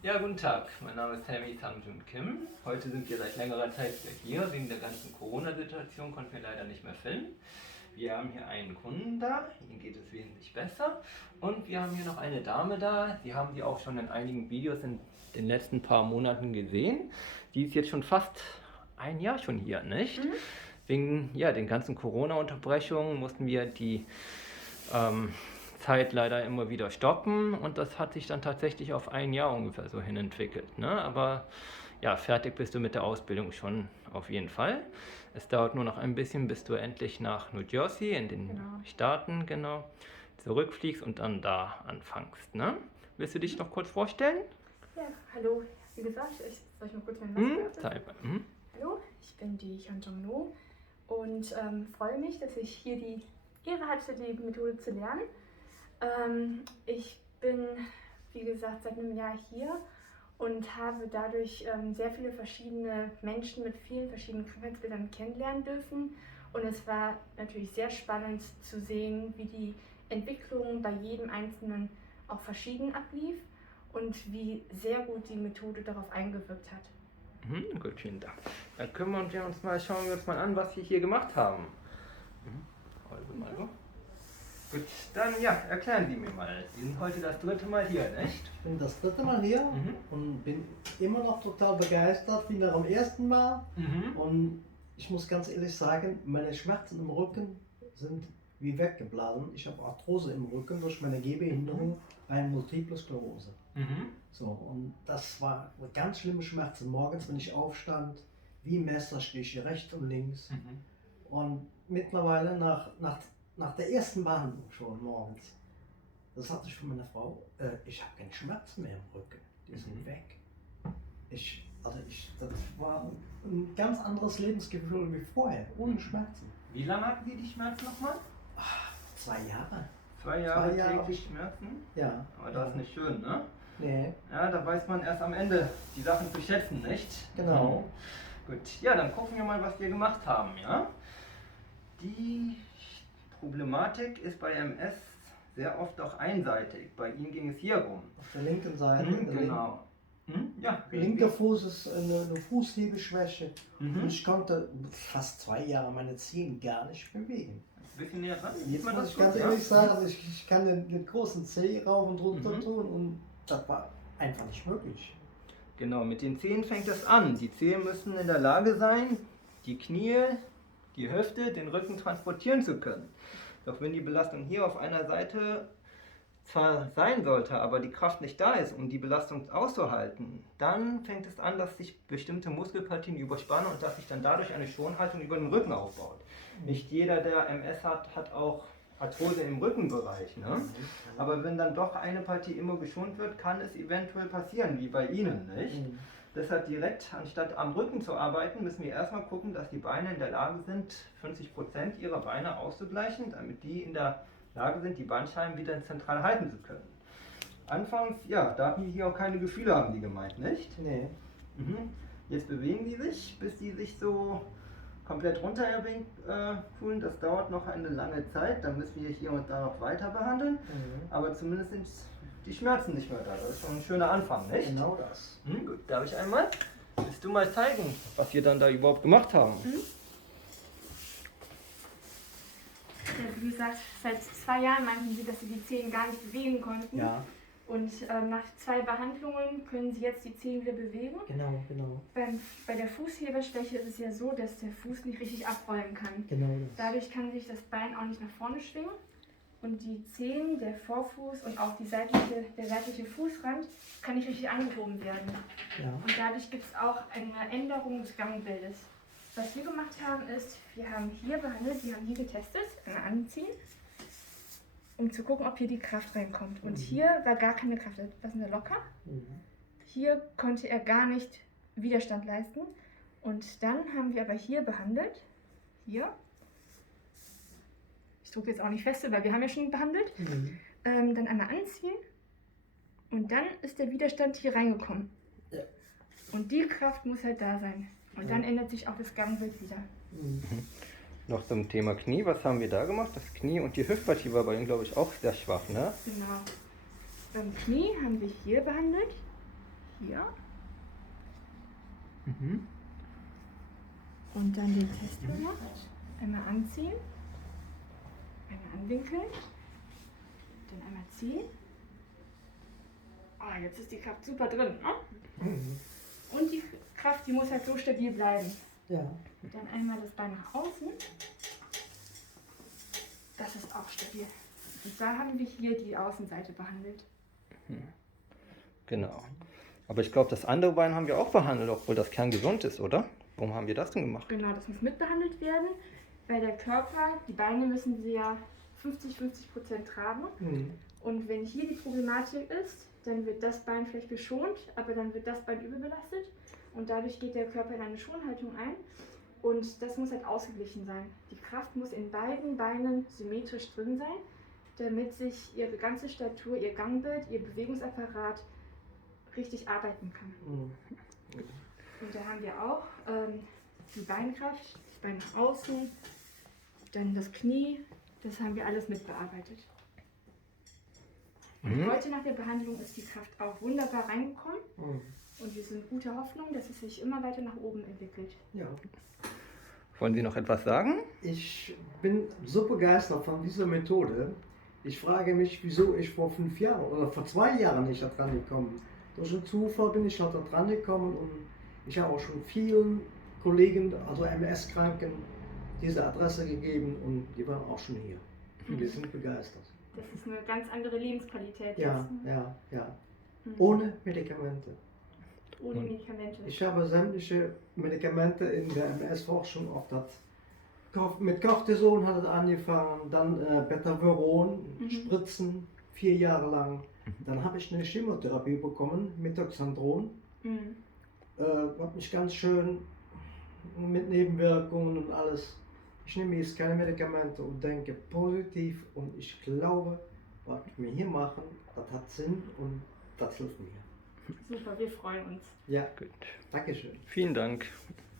Ja, guten Tag. Mein Name ist Sammy Samjun Kim. Heute sind wir seit längerer Zeit wieder hier. Wegen der ganzen Corona-Situation konnten wir leider nicht mehr filmen. Wir haben hier einen Kunden da, ihm geht es wesentlich besser. Und wir haben hier noch eine Dame da. Sie haben die auch schon in einigen Videos in den letzten paar Monaten gesehen. Die ist jetzt schon fast ein Jahr schon hier, nicht? Wegen den ganzen Corona-Unterbrechungen mussten wir die Zeit leider immer wieder stoppen und das hat sich dann tatsächlich auf ein Jahr ungefähr so hin entwickelt. Ne? Aber ja, fertig bist du mit der Ausbildung schon auf jeden Fall. Es dauert nur noch ein bisschen, bis du endlich nach New Jersey in den Staaten zurückfliegst und dann da anfängst. Ne? Willst du dich noch kurz vorstellen? Ja, hallo. Wie gesagt, soll ich mal kurz meine Maske öffnen? Hallo, ich bin die Hyun Jong-no und freue mich, dass ich hier die Ehre hatte, die Methode zu lernen. Ich bin, wie gesagt, seit einem Jahr hier und habe dadurch sehr viele verschiedene Menschen mit vielen verschiedenen Krankheitsbildern kennenlernen dürfen. Und es war natürlich sehr spannend zu sehen, wie die Entwicklung bei jedem Einzelnen auch verschieden ablief und wie sehr gut die Methode darauf eingewirkt hat. Gut, vielen Dank. Dann schauen wir uns mal an, was wir hier gemacht haben. Gut, dann erklären Sie mir mal. Sie sind heute das 3. Mal hier, nicht? Ich bin das 3. Mal hier und bin immer noch total begeistert, wie nach dem ersten Mal. Und ich muss ganz ehrlich sagen, meine Schmerzen im Rücken sind wie weggeblasen. Ich habe Arthrose im Rücken durch meine Gehbehinderung bei Multiple Sklerose. So, und das war ganz schlimme Schmerzen morgens, wenn ich aufstand, wie Messerstiche rechts und links. Und mittlerweile nach der ersten Behandlung schon morgens, das hatte ich von meiner Frau, ich habe keine Schmerzen mehr im Rücken, die sind weg. Das war ein ganz anderes Lebensgefühl wie vorher, ohne Schmerzen. Wie lange hatten Sie die Schmerzen nochmal? 2 Jahre. 2 Jahre Jahre täglich Schmerzen? Ja. Aber das ist nicht schön, ne? Nee. Ja, da weiß man erst am Ende die Sachen zu schätzen, nicht? Genau. Gut, ja, dann gucken wir mal, was wir gemacht haben, ja? Die Problematik ist bei MS sehr oft auch einseitig. Bei Ihnen ging es hier rum. Auf der linken Seite. Genau. Ja, Linker Fuß ist eine Fußhebeschwäche. Und ich konnte fast 2 Jahre meine Zehen gar nicht bewegen. Ein bisschen näher dran. Jetzt muss ich ganz ehrlich sagen, also ich kann den großen Zeh rauf und runter tun und das war einfach nicht möglich. Genau, mit den Zehen fängt es an. Die Zehen müssen in der Lage sein, die Knie, die Hüfte, den Rücken transportieren zu können. Doch wenn die Belastung hier auf einer Seite zwar sein sollte, aber die Kraft nicht da ist, um die Belastung auszuhalten, dann fängt es an, dass sich bestimmte Muskelpartien überspannen und dass sich dann dadurch eine Schonhaltung über den Rücken aufbaut. Nicht jeder, der MS hat, hat auch Arthrose im Rückenbereich. Ne? Aber wenn dann doch eine Partie immer geschont wird, kann es eventuell passieren, wie bei Ihnen. Nicht? Deshalb direkt, anstatt am Rücken zu arbeiten, müssen wir erstmal gucken, dass die Beine in der Lage sind, 50% ihrer Beine auszugleichen, damit die in der Lage sind, die Bandscheiben wieder zentral halten zu können. Anfangs, darf ich hier auch keine Gefühle haben, die gemeint, nicht? Nee. Jetzt bewegen die sich, bis die sich so komplett runter fühlen. Das dauert noch eine lange Zeit, dann müssen wir hier und da noch weiter behandeln. Aber zumindest sind die Schmerzen nicht mehr da. Das ist schon ein schöner Anfang, nicht? Genau das. Gut, darf ich einmal? Willst du mal zeigen, was wir dann da überhaupt gemacht haben? Ja, wie gesagt, seit 2 Jahren meinten sie, dass sie die Zehen gar nicht bewegen konnten. Ja. Und nach 2 Behandlungen können sie jetzt die Zehen wieder bewegen. Genau. Bei der Fußheberschwäche ist es ja so, dass der Fuß nicht richtig abrollen kann. Genau das. Dadurch kann sich das Bein auch nicht nach vorne schwingen. Und die Zehen, der Vorfuß und auch der seitliche Fußrand kann nicht richtig angehoben werden. Ja. Und dadurch gibt es auch eine Änderung des Gangbildes. Was wir gemacht haben ist, wir haben hier behandelt, wir haben hier getestet, anziehen, um zu gucken, ob hier die Kraft reinkommt. Und hier war gar keine Kraft, das ist locker. Hier konnte er gar nicht Widerstand leisten. Und dann haben wir aber hier behandelt, hier. Ich drücke jetzt auch nicht fest, weil wir haben ja schon behandelt. Dann einmal anziehen und dann ist der Widerstand hier reingekommen. Ja. Und die Kraft muss halt da sein. Und dann ändert sich auch das Gangbild wieder. Noch zum Thema Knie, was haben wir da gemacht? Das Knie und die Hüftpartie war bei ihm, glaube ich, auch sehr schwach, ne? Genau. Beim Knie haben wir hier behandelt. hier. Mhm. Und dann den Test gemacht. Einmal anziehen, einmal anwinkeln, dann einmal ziehen. Ah, jetzt ist die Kraft super drin. Ne? Mhm. Und die Kraft, die muss halt so stabil bleiben. Ja. Dann einmal das Bein nach außen. Das ist auch stabil. Und da haben wir hier die Außenseite behandelt. Genau. Aber ich glaube, das andere Bein haben wir auch behandelt, obwohl das kerngesund ist, oder? Warum haben wir das denn gemacht? Genau, das muss mitbehandelt werden, weil der Körper, die Beine müssen sie ja 50% tragen. Mhm. Und wenn hier die Problematik ist, dann wird das Bein vielleicht geschont, aber dann wird das Bein überbelastet und dadurch geht der Körper in eine Schonhaltung ein und das muss halt ausgeglichen sein. Die Kraft muss in beiden Beinen symmetrisch drin sein, damit sich ihre ganze Statur, ihr Gangbild, ihr Bewegungsapparat richtig arbeiten kann. Mhm. Und da haben wir auch die Beinkraft, das Bein nach außen, dann das Knie, das haben wir alles mitbearbeitet. Mhm. Heute nach der Behandlung ist die Kraft auch wunderbar reingekommen Mhm. und wir sind guter Hoffnung, dass es sich immer weiter nach oben entwickelt. Ja. Wollen Sie noch etwas sagen? Ich bin so begeistert von dieser Methode. Ich frage mich, wieso ich vor 5 Jahren oder vor 2 Jahren nicht da dran gekommen. Durch einen Zufall bin ich da dran gekommen und ich habe auch schon vielen Kollegen, also MS-Kranken, diese Adresse gegeben und die waren auch schon hier. Und wir sind begeistert. Das ist eine ganz andere Lebensqualität Ja, jetzt. Ne? ja, ja. Mhm. Ohne Medikamente. Ohne Medikamente. Ich habe sämtliche Medikamente in der MS-Forschung auf das. Mit Cortison hat es angefangen, dann Betaveron, Spritzen, 4 Jahre lang. Dann habe ich eine Chemotherapie bekommen mit Toxandron. Mhm. Hat mich ganz schön mit Nebenwirkungen und alles. Ich nehme jetzt keine Medikamente und denke positiv und ich glaube, was wir hier machen, das hat Sinn und das hilft mir. Super, wir freuen uns. Ja, Gut. Dankeschön. Vielen Dank.